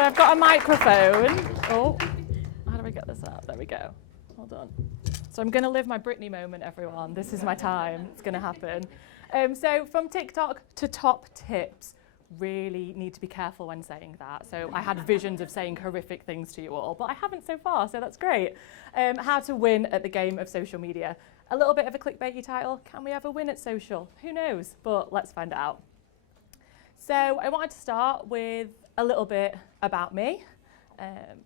So I've got a microphone. Oh, how do I get this up? There we go. Hold on. So I'm going to live my Britney moment, everyone. This is my time. It's going to happen. So from TikTok to top tips. Really need to be careful when saying that. So I had visions of saying horrific things to you all, but I haven't so far, so that's great. How to win at the game of social media. A little bit of a clickbaity title. Can we ever win at social? Who knows? But let's find out. So I wanted to start with a little bit about me.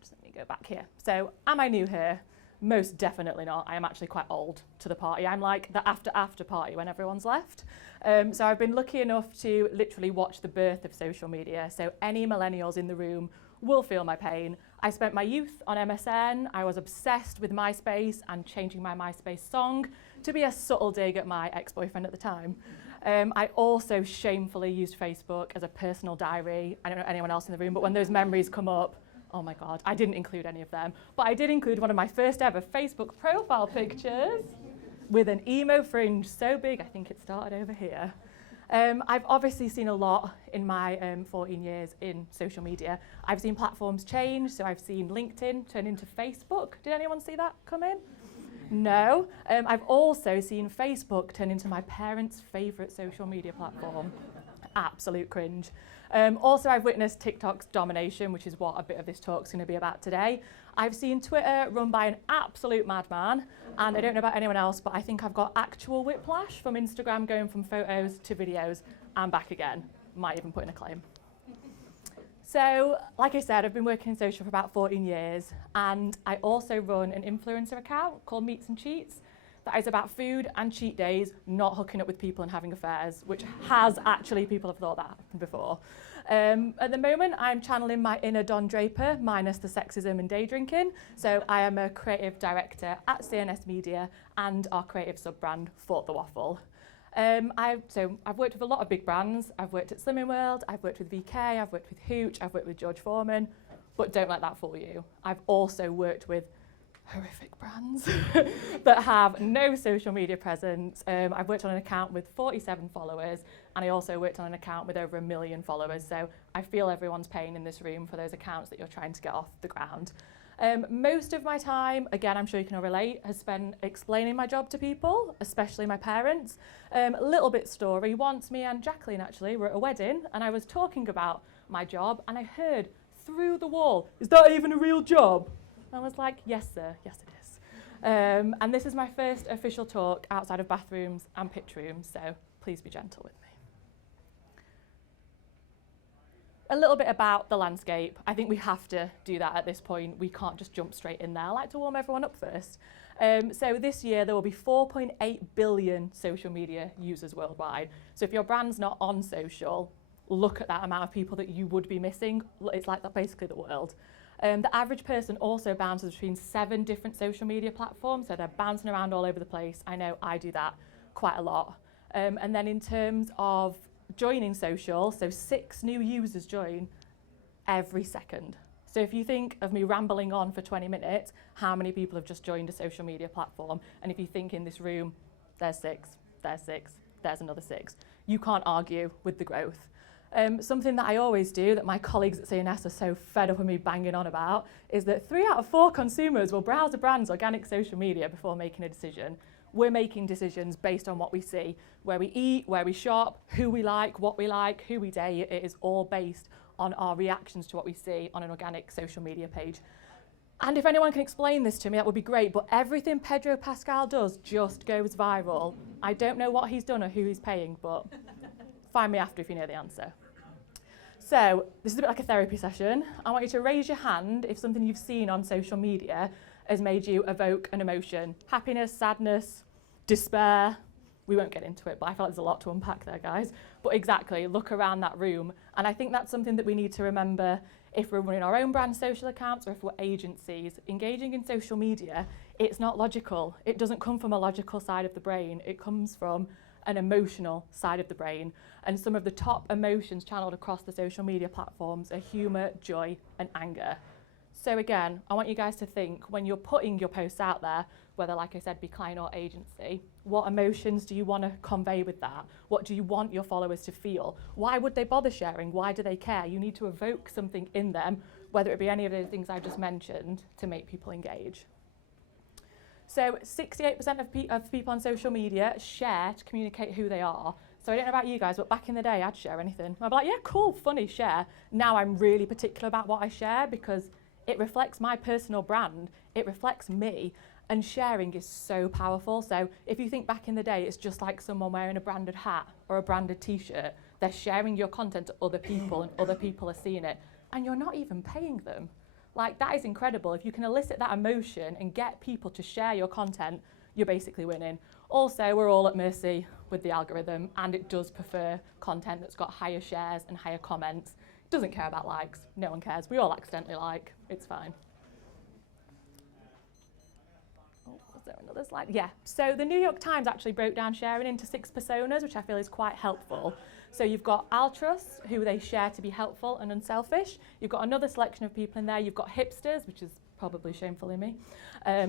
Just let me go back here. So am I new here? Most definitely not. I am actually quite old to the party. I'm like the after party when everyone's left. So I've been lucky enough to literally watch the birth of social media. So any millennials in the room will feel my pain. I spent my youth on MSN. I was obsessed with MySpace and changing my MySpace song to be a subtle dig at my ex-boyfriend at the time. I also shamefully used Facebook as a personal diary. I don't know anyone else in the room, but when those memories come up, oh my God, I didn't include any of them. But I did include one of my first ever Facebook profile pictures with an emo fringe so big, I think it started over here. I've obviously seen a lot in my 14 years in social media. I've seen platforms change, so I've seen LinkedIn turn into Facebook. Did anyone see that come in? No. I've also seen Facebook turn into my parents' favourite social media platform. Absolute cringe. Also, I've witnessed TikTok's domination, which is what a bit of this talk's going to be about today. I've seen Twitter run by an absolute madman, and I don't know about anyone else, but I think I've got actual whiplash from Instagram going from photos to videos and back again. Might even put in a claim. So, like I said, I've been working in social for about 14 years, and I also run an influencer account called Meats and Cheats. That is about food and cheat days, not hooking up with people and having affairs, which has actually, people have thought that happened before. At the moment, I'm channeling my inner Don Draper, minus the sexism and day drinking. So I am a creative director at CNS Media and our creative sub-brand, Fort the Waffle. I've worked with a lot of big brands. I've worked at Slimming World, I've worked with VK, I've worked with Hooch, I've worked with George Foreman, but don't let that fool you. I've also worked with horrific brands that have no social media presence. I've worked on an account with 47 followers, and I also worked on an account with over 1 million followers. So I feel everyone's pain in this room for those accounts that you're trying to get off the ground. Most of my time, again, I'm sure you can all relate, has spent explaining my job to people, especially my parents. A little bit story. Once me and Jacqueline actually were at a wedding, and I was talking about my job, and I heard through the wall, "Is that even a real job?" I was like, yes, sir, yes, it is. And this is my first official talk outside of bathrooms and pitch rooms, so please be gentle with me. A little bit about the landscape. I think we have to do that at this point. We can't just jump straight in there. I like to warm everyone up first. So this year, there will be 4.8 billion social media users worldwide. So if your brand's not on social, look at that amount of people that you would be missing. It's like that, basically the world. The average person also bounces between 7 different social media platforms, so they're bouncing around all over the place. I know I do that quite a lot. And then in terms of joining social, so 6 new users join every second. So if you think of me rambling on for 20 minutes, how many people have just joined a social media platform? And if you think in this room, there's 6, there's 6, there's another 6. You can't argue with the growth. Something that I always do, that my colleagues at CNS are so fed up with me banging on about, is that 3 out of 4 consumers will browse a brand's organic social media before making a decision. We're making decisions based on what we see, where we eat, where we shop, who we like, who we date. It is all based on our reactions to what we see on an organic social media page. And if anyone can explain this to me, that would be great, but everything Pedro Pascal does just goes viral. I don't know what he's done or who he's paying, but find me after if you know the answer. So this is a bit like a therapy session. I want you to raise your hand if something you've seen on social media has made you evoke an emotion. Happiness, sadness, despair. We won't get into it, but I felt there's a lot to unpack there, guys. But exactly, look around that room. And I think that's something that we need to remember if we're running our own brand social accounts or if we're agencies. Engaging in social media, it's not logical. It doesn't come from a logical side of the brain. It comes from an emotional side of the brain. And some of the top emotions channeled across the social media platforms are humour, joy, and anger. So again, I want you guys to think when you're putting your posts out there, whether, like I said, be client or agency, what emotions do you want to convey with that? What do you want your followers to feel? Why would they bother sharing? Why do they care? You need to evoke something in them, whether it be any of the things I just mentioned, to make people engage. So 68% of people on social media share to communicate who they are. So I don't know about you guys, but back in the day, I'd share anything. I'd be like, yeah, cool, funny, share. Now I'm really particular about what I share because it reflects my personal brand. It reflects me. And sharing is so powerful. So if you think back in the day, it's just like someone wearing a branded hat or a branded t-shirt. They're sharing your content to other people and other people are seeing it. And you're not even paying them. Like, that is incredible. If you can elicit that emotion and get people to share your content, you're basically winning. Also, we're all at mercy with the algorithm, and it does prefer content that's got higher shares and higher comments. It doesn't care about likes. No one cares. We all accidentally like. It's fine. Oh, was there another slide? Yeah. So the New York Times actually broke down sharing into 6 personas, which I feel is quite helpful. So you've got altruists, who they share to be helpful and unselfish. You've got another selection of people in there. You've got hipsters, which is probably shamefully me,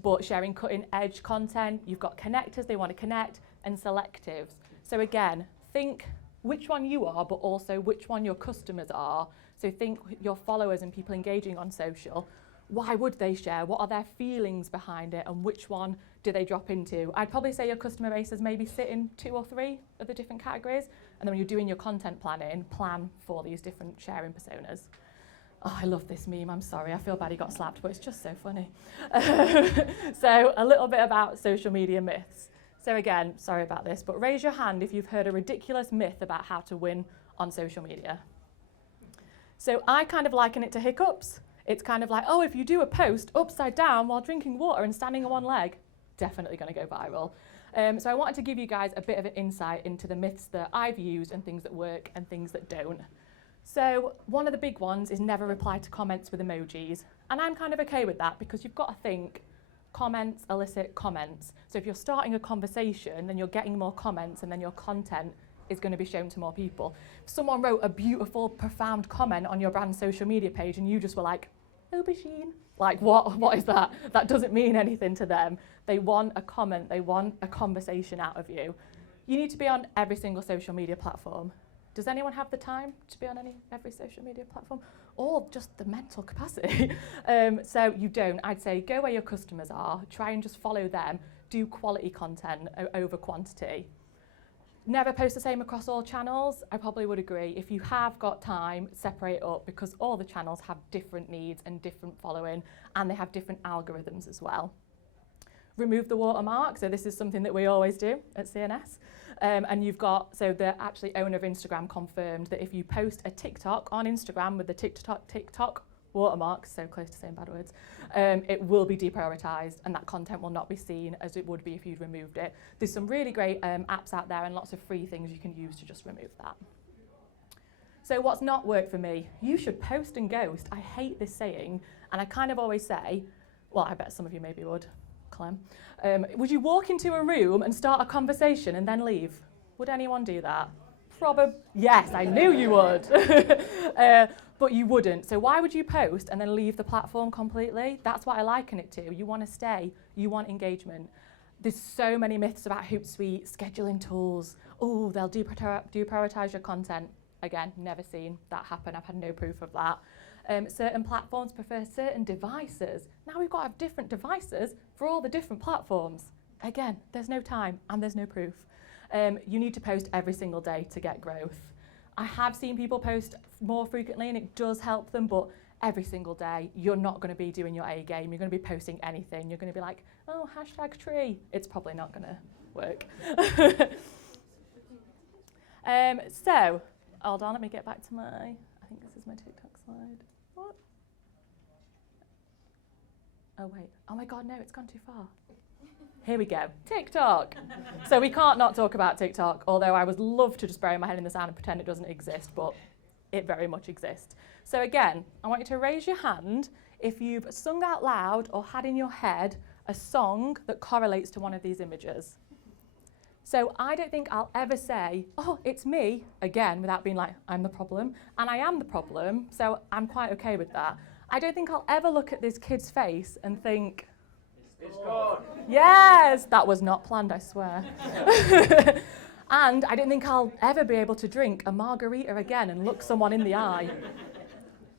but sharing cutting edge content. You've got connectors, they want to connect, and selectives. So again, think which one you are, but also which one your customers are. So think your followers and people engaging on social. Why would they share? What are their feelings behind it? And which one do they drop into? I'd probably say your customer base is maybe sit in 2 or 3 of the different categories. And then when you're doing your content planning, plan for these different sharing personas. Oh, I love this meme, I'm sorry. I feel bad he got slapped, but it's just so funny. So a little bit about social media myths. So again, sorry about this, but raise your hand if you've heard a ridiculous myth about how to win on social media. So I kind of liken it to hiccups. It's kind of like, oh, if you do a post upside down while drinking water and standing on one leg, definitely going to go viral. So I wanted to give you guys a bit of an insight into the myths that I've used and things that work and things that don't. So one of the big ones is never reply to comments with emojis. And I'm kind of okay with that because you've got to think comments elicit comments. So if you're starting a conversation, then you're getting more comments and then your content is going to be shown to more people. If someone wrote a beautiful, profound comment on your brand's social media page and you just were like, aubergine, like what is that? That doesn't mean anything to them. They want a comment, they want a conversation out of you. You need to be on every single social media platform. Does anyone have the time to be on every social media platform? Or just the mental capacity? So you don't. I'd say go where your customers are, try and just follow them, do quality content over quantity. Never post the same across all channels. I probably would agree. If you have got time, separate up because all the channels have different needs and different following, and they have different algorithms as well. Remove the watermark. So this is something that we always do at CNS. And you've got, so the actually owner of Instagram confirmed that if you post a TikTok on Instagram with the TikTok watermark, so close to saying bad words, it will be deprioritized and that content will not be seen as it would be if you'd removed it. There's some really great apps out there and lots of free things you can use to just remove that. So what's not worked for me? You should post and ghost. I hate this saying, and I kind of always say, well, I bet some of you maybe would, Clem. Would you walk into a room and start a conversation and then leave? Would anyone do that? Probably. Yes, I knew you would. But you wouldn't. So why would you post and then leave the platform completely? That's what I liken it to. You want to stay. You want engagement. There's so many myths about Hootsuite, scheduling tools. Oh, they'll deprioritize your content. Again, never seen that happen. I've had no proof of that. Certain platforms prefer certain devices. Now we've got to have different devices for all the different platforms. Again, there's no time and there's no proof. You need to post every single day to get growth. I have seen people post more frequently and it does help them, but every single day you're not going to be doing your A game. You're going to be posting anything. You're going to be like, oh, #tree. It's probably not going to work. So, hold on, let me get back to I think this is my TikTok slide. What? Oh, wait. Oh my God, no, it's gone too far. Here we go, TikTok. So we can't not talk about TikTok, although I would love to just bury my head in the sand and pretend it doesn't exist, but it very much exists. So again, I want you to raise your hand if you've sung out loud or had in your head a song that correlates to one of these images. So I don't think I'll ever say, oh, it's me, again, without being like, I'm the problem. And I am the problem, so I'm quite okay with that. I don't think I'll ever look at this kid's face and think, It's gone. yes, that was not planned, I swear. And I don't think I'll ever be able to drink a margarita again and look someone in the eye.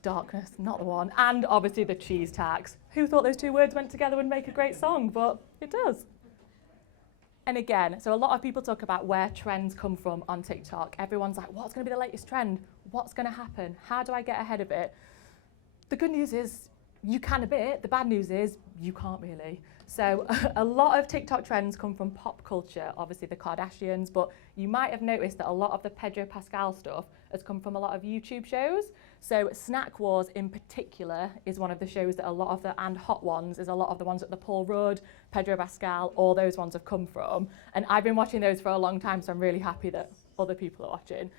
Darkness, not the one. And obviously the cheese tax. Who thought those two words went together would make a great song? But it does. And again, so a lot of people talk about where trends come from on TikTok. Everyone's like, what's going to be the latest trend? What's going to happen? How do I get ahead of it? The good news is you can a bit. The bad news is you can't really. So a lot of TikTok trends come from pop culture, obviously the Kardashians, but you might have noticed that a lot of the Pedro Pascal stuff has come from a lot of YouTube shows. So Snack Wars in particular is one of the shows that a lot of the, and Hot Ones is a lot of the ones that the Paul Rudd, Pedro Pascal, all those ones have come from. And I've been watching those for a long time, so I'm really happy that other people are watching.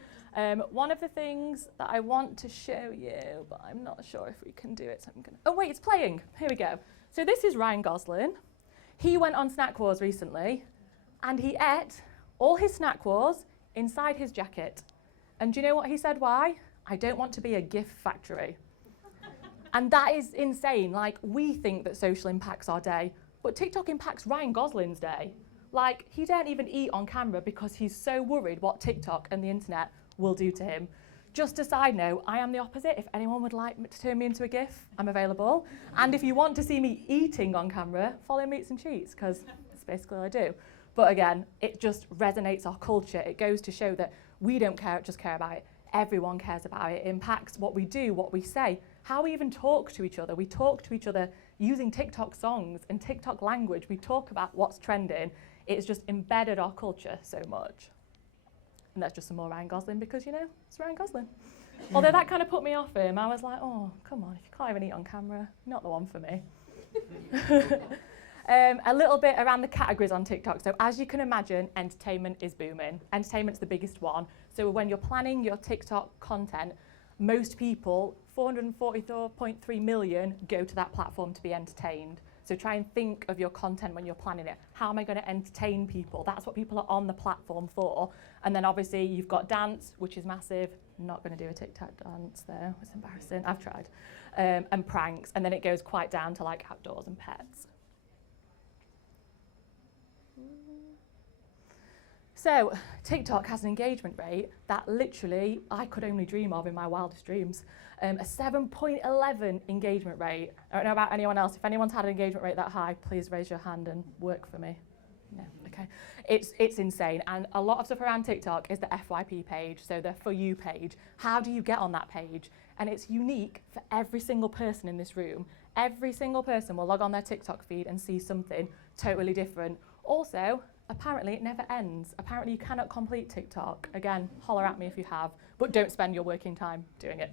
One of the things that I want to show you, but I'm not sure if we can do it, so I'm gonna, oh wait, it's playing. Here we go. So this is Ryan Gosling. He went on Snack Wars recently, and he ate all his Snack Wars inside his jacket. And do you know what he said why? I don't want to be a GIF factory. And that is insane. Like, we think that social impacts our day, but TikTok impacts Ryan Gosling's day. Like, he daren't even eat on camera because he's so worried what TikTok and the internet will do to him. Just a side note, I am the opposite. If anyone would like to turn me into a GIF, I'm available. And if you want to see me eating on camera, follow Meats and Cheats, because that's basically what I do. But again, it just resonates our culture. It goes to show that we don't just care about it. Everyone cares about it. It impacts what we do, what we say, how we even talk to each other. We talk to each other using TikTok songs and TikTok language. We talk about what's trending. It's just embedded our culture so much. And that's just some more Ryan Gosling because, you know, it's Ryan Gosling. Although that kind of put me off him. I was like, oh, come on, if you can't even eat on camera, not the one for me. A little bit around the categories on TikTok. So as you can imagine, entertainment is booming. Entertainment's the biggest one. So when you're planning your TikTok content, most people, 444.3 million, go to that platform to be entertained. So try and think of your content when you're planning it. How am I going to entertain people? That's what people are on the platform for. And then obviously you've got dance, which is massive. I'm not going to do a TikTok dance there. It's embarrassing. I've tried. And pranks. And then it goes quite down to like outdoors and pets. So TikTok has an engagement rate that literally I could only dream of in my wildest dreams. A 7.11 engagement rate. I don't know about anyone else. If anyone's had an engagement rate that high, please raise your hand and work for me. No, okay. It's insane. And a lot of stuff around TikTok is the FYP page, so the For You page. How do you get on that page? And it's unique for every single person in this room. Every single person will log on their TikTok feed and see something totally different. Also, apparently it never ends. Apparently you cannot complete TikTok. Again, holler at me if you have, but don't spend your working time doing it.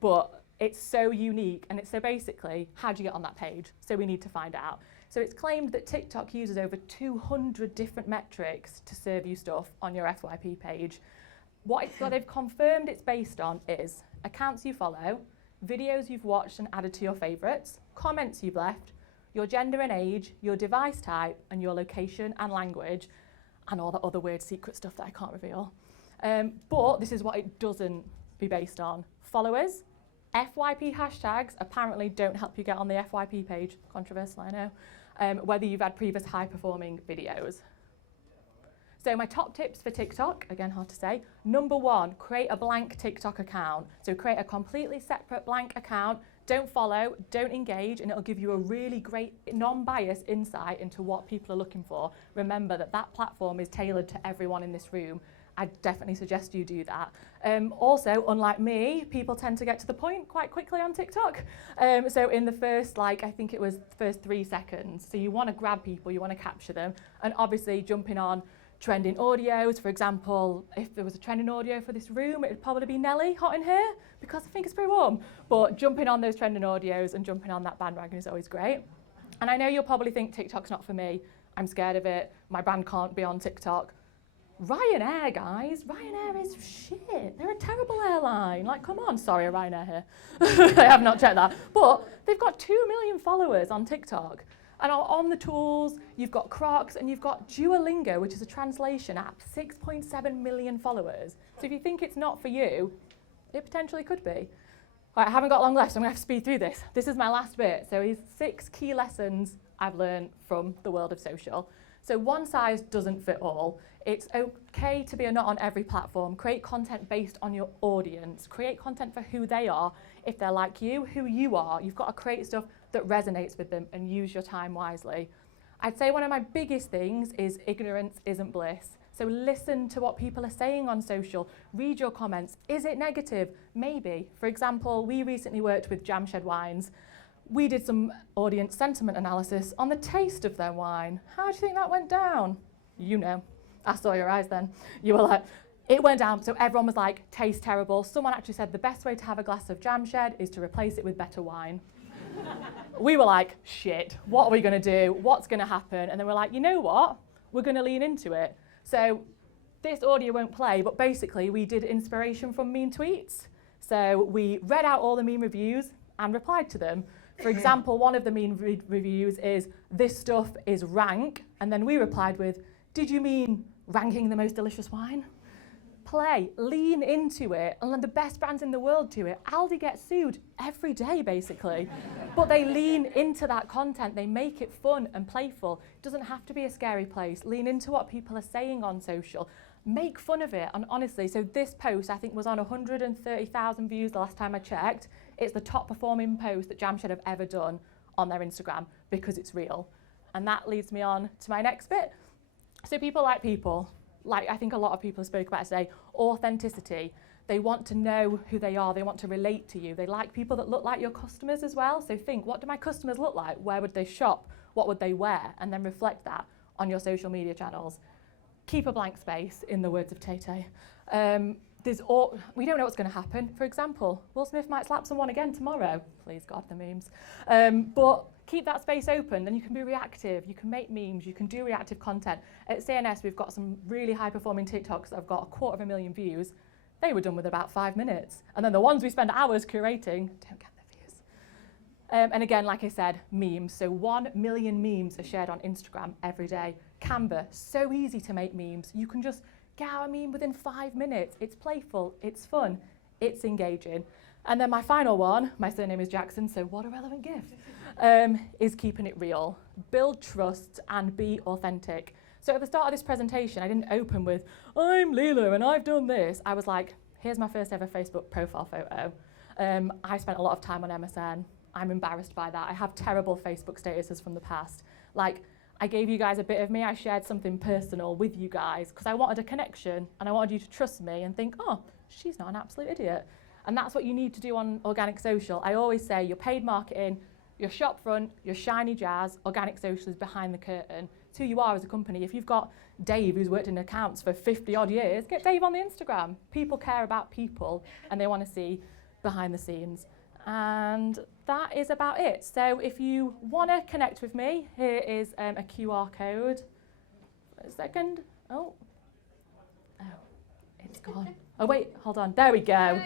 But it's so unique, and it's so basically, how do you get on that page? So we need to find out. So it's claimed that TikTok uses over 200 different metrics to serve you stuff on your FYP page. What they've confirmed it's based on is accounts you follow, videos you've watched and added to your favourites, comments you've left, your gender and age, your device type, and your location and language, and all that other weird secret stuff that I can't reveal. But this is what it doesn't be based on. Followers, FYP hashtags apparently don't help you get on the FYP page. Controversial, I know. Whether you've had previous high-performing videos. So my top tips for TikTok, again, hard to say. Number one, create a blank TikTok account. So create a completely separate blank account. Don't follow, don't engage, and it'll give you a really great non-biased insight into what people are looking for. Remember that that platform is tailored to everyone in this room. I definitely suggest you do that. Also, unlike me, people tend to get to the point quite quickly on TikTok. So in the first, I think it was the first 3 seconds. So you want to grab people, you want to capture them. And obviously jumping on trending audios. For example, if there was a trending audio for this room, it would probably be Nelly, Hot in Here, because I think it's pretty warm. But jumping on those trending audios and jumping on that bandwagon is always great. And I know you'll probably think TikTok's not for me. I'm scared of it. My brand can't be on TikTok. Ryanair, guys. Ryanair is shit. They're a terrible airline. Like, come on. Sorry, Ryanair here. I have not checked that. But they've got 2 million followers on TikTok. And on the tools, you've got Crocs and you've got Duolingo, which is a translation app, 6.7 million followers. So if you think it's not for you, it potentially could be. Right, I haven't got long left, so I'm going to have to speed through this. This is my last bit. So here's 6 key lessons I've learned from the world of social. So one size doesn't fit all. It's okay to be a not on every platform. Create content based on your audience. Create content for who they are. If they're like you, who you are. You've got to create stuff that resonates with them and use your time wisely. I'd say one of my biggest things is ignorance isn't bliss. So listen to what people are saying on social. Read your comments. Is it negative? Maybe. For example, we recently worked with Jamshed Wines. We did some audience sentiment analysis on the taste of their wine. How do you think that went down? You know. I saw your eyes then. You were like, it went down. So everyone was like, tastes terrible. Someone actually said the best way to have a glass of Jamshed is to replace it with better wine. We were like, shit, what are we going to do? What's going to happen? And then we're like, you know what? We're going to lean into it. So this audio won't play, but basically we did inspiration from mean tweets. So we read out all the mean reviews and replied to them. For example, one of the mean reviews is, this stuff is rank. And then we replied with, did you mean ranking the most delicious wine? Play, lean into it, and let the best brands in the world do it. Aldi gets sued every day, basically. But they lean into that content. They make it fun and playful. It doesn't have to be a scary place. Lean into what people are saying on social. Make fun of it. And honestly, so this post, I think, was on 130,000 views the last time I checked. It's the top performing post that Jamshed have ever done on their Instagram because it's real. And that leads me on to my next bit. So people like people. Like I think a lot of people spoke about today, authenticity. They want to know who they are. They want to relate to you. They like people that look like your customers as well. So think, what do my customers look like? Where would they shop? What would they wear? And then reflect that on your social media channels. Keep a blank space, in the words of Tay-Tay. We don't know what's going to happen. For example, Will Smith might slap someone again tomorrow. Please God, the memes. But keep that space open, then you can be reactive, you can make memes, you can do reactive content. At CNS, we've got some really high-performing TikToks that have got 250,000 views. They were done with about 5 minutes. And then the ones we spend hours curating don't get the views. And again, like I said, memes. So 1 million memes are shared on Instagram every day. Canva, so easy to make memes. You can just get out a meme within 5 minutes. It's playful, it's fun, it's engaging. And then my final one, my surname is Jackson, so what a relevant gift, is keeping it real. Build trust and be authentic. So at the start of this presentation, I didn't open with, I'm Leala and I've done this. I was like, here's my first ever Facebook profile photo. I spent a lot of time on MSN. I'm embarrassed by that. I have terrible Facebook statuses from the past. Like, I gave you guys a bit of me. I shared something personal with you guys because I wanted a connection and I wanted you to trust me and think, oh, she's not an absolute idiot. And that's what you need to do on organic social. I always say your paid marketing, your shop front, your shiny jazz, organic social is behind the curtain. It's who you are as a company. If you've got Dave who's worked in accounts for 50 odd years, get Dave on the Instagram. People care about people and they want to see behind the scenes. And that is about it. So if you want to connect with me, here is a QR code. A second. Oh, it's gone. Oh wait, hold on. There we go.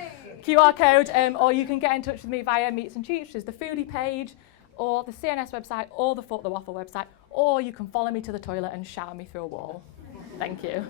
QR code, or you can get in touch with me via Meets and Cheats, which is the foodie page, or the CNS website, or the Fork the Waffle website, or you can follow me to the toilet and shower me through a wall. Thank you.